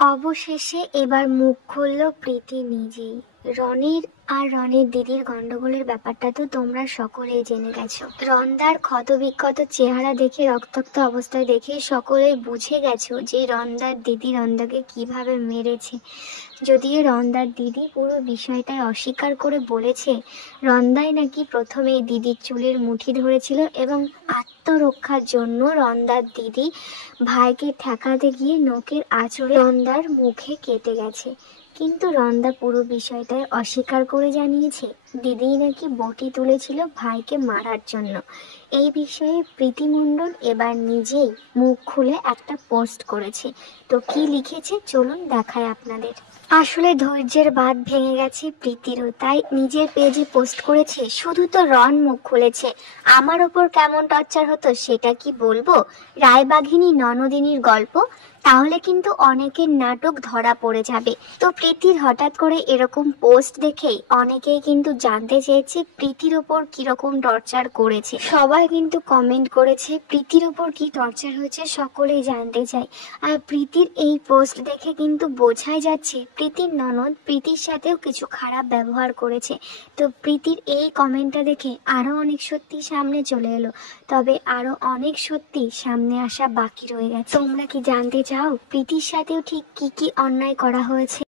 অবশেষে এবার মুখ খুলল প্রীতি নিজেই। রনির আর রনির দিদির গন্ডগোলের ব্যাপারটা তো তোমরা সকলেই জেনে গেছো। রন্দার ক্ষতবিক্ষত চেহারা দেখে, রক্তাক্ত অবস্থায় দেখে সকলেই বুঝে গেছো যে রন্দার দিদি রন্দাকে কিভাবে মেরেছে। যদিও রন্দার দিদি পুরো বিষয়টাই অস্বীকার করে বলেছে রন্দাই নাকি প্রথমে দিদির চুলের মুঠি ধরেছিল এবং আত্মরক্ষার জন্য রন্দার দিদি ভাইকে ঠেকাতে গিয়ে নখের আঁচড়ে রন্দার মুখে কেটে গেছে। কিন্তু রন্দা পুরো বিষয়টাই অস্বীকার করে জানিয়েছে দিদিই নাকি বটি তুলেছিল ভাইকে মারার জন্য। এই বিষয়ে প্রীতি মণ্ডল এবার নিজেই মুখ খুলে একটা পোস্ট করেছে। তো কি লিখেছে চলুন দেখায় আপনাদের। আসলে ধৈর্যের বাঁধ ভেঙে গেছে প্রীতিরও, তাই নিজের পেজে পোস্ট করেছে, শুধু তো রন মুখ খুলেছে, আমার ওপর কেমন টর্চার হতো সেটা কি বলবো? রায়বাঘিনী ননদিনীর গল্প, তাহলে কিন্তু অনেকের নাটক ধরা পড়ে যাবে। তো প্রীতির হঠাৎ করে এরকম পোস্ট দেখেই অনেকেই কিন্তু জানতে চেয়েছে প্রীতির ওপর কিরকম টর্চার করেছে। সবাই কিন্তু কমেন্ট করেছে প্রীতির ওপর কি টর্চার হয়েছে সকলেই জানতে চায়। আর প্রীতির এই পোস্ট দেখে কিন্তু বোঝাই যাচ্ছে প্রীতির ননদ প্রীতির সাথেও কিছু খারাপ ব্যবহার করেছে। তো প্রীতির এই কমেন্টটা দেখে আরো অনেক সত্যি সামনে চলে এলো, তবে আরো অনেক সত্যি সামনে আসা বাকি রয়ে গেছে। তোমরা কি জানতে চাও প্রীতির সাথেও ঠিক কি কি অন্যায় করা হয়েছে?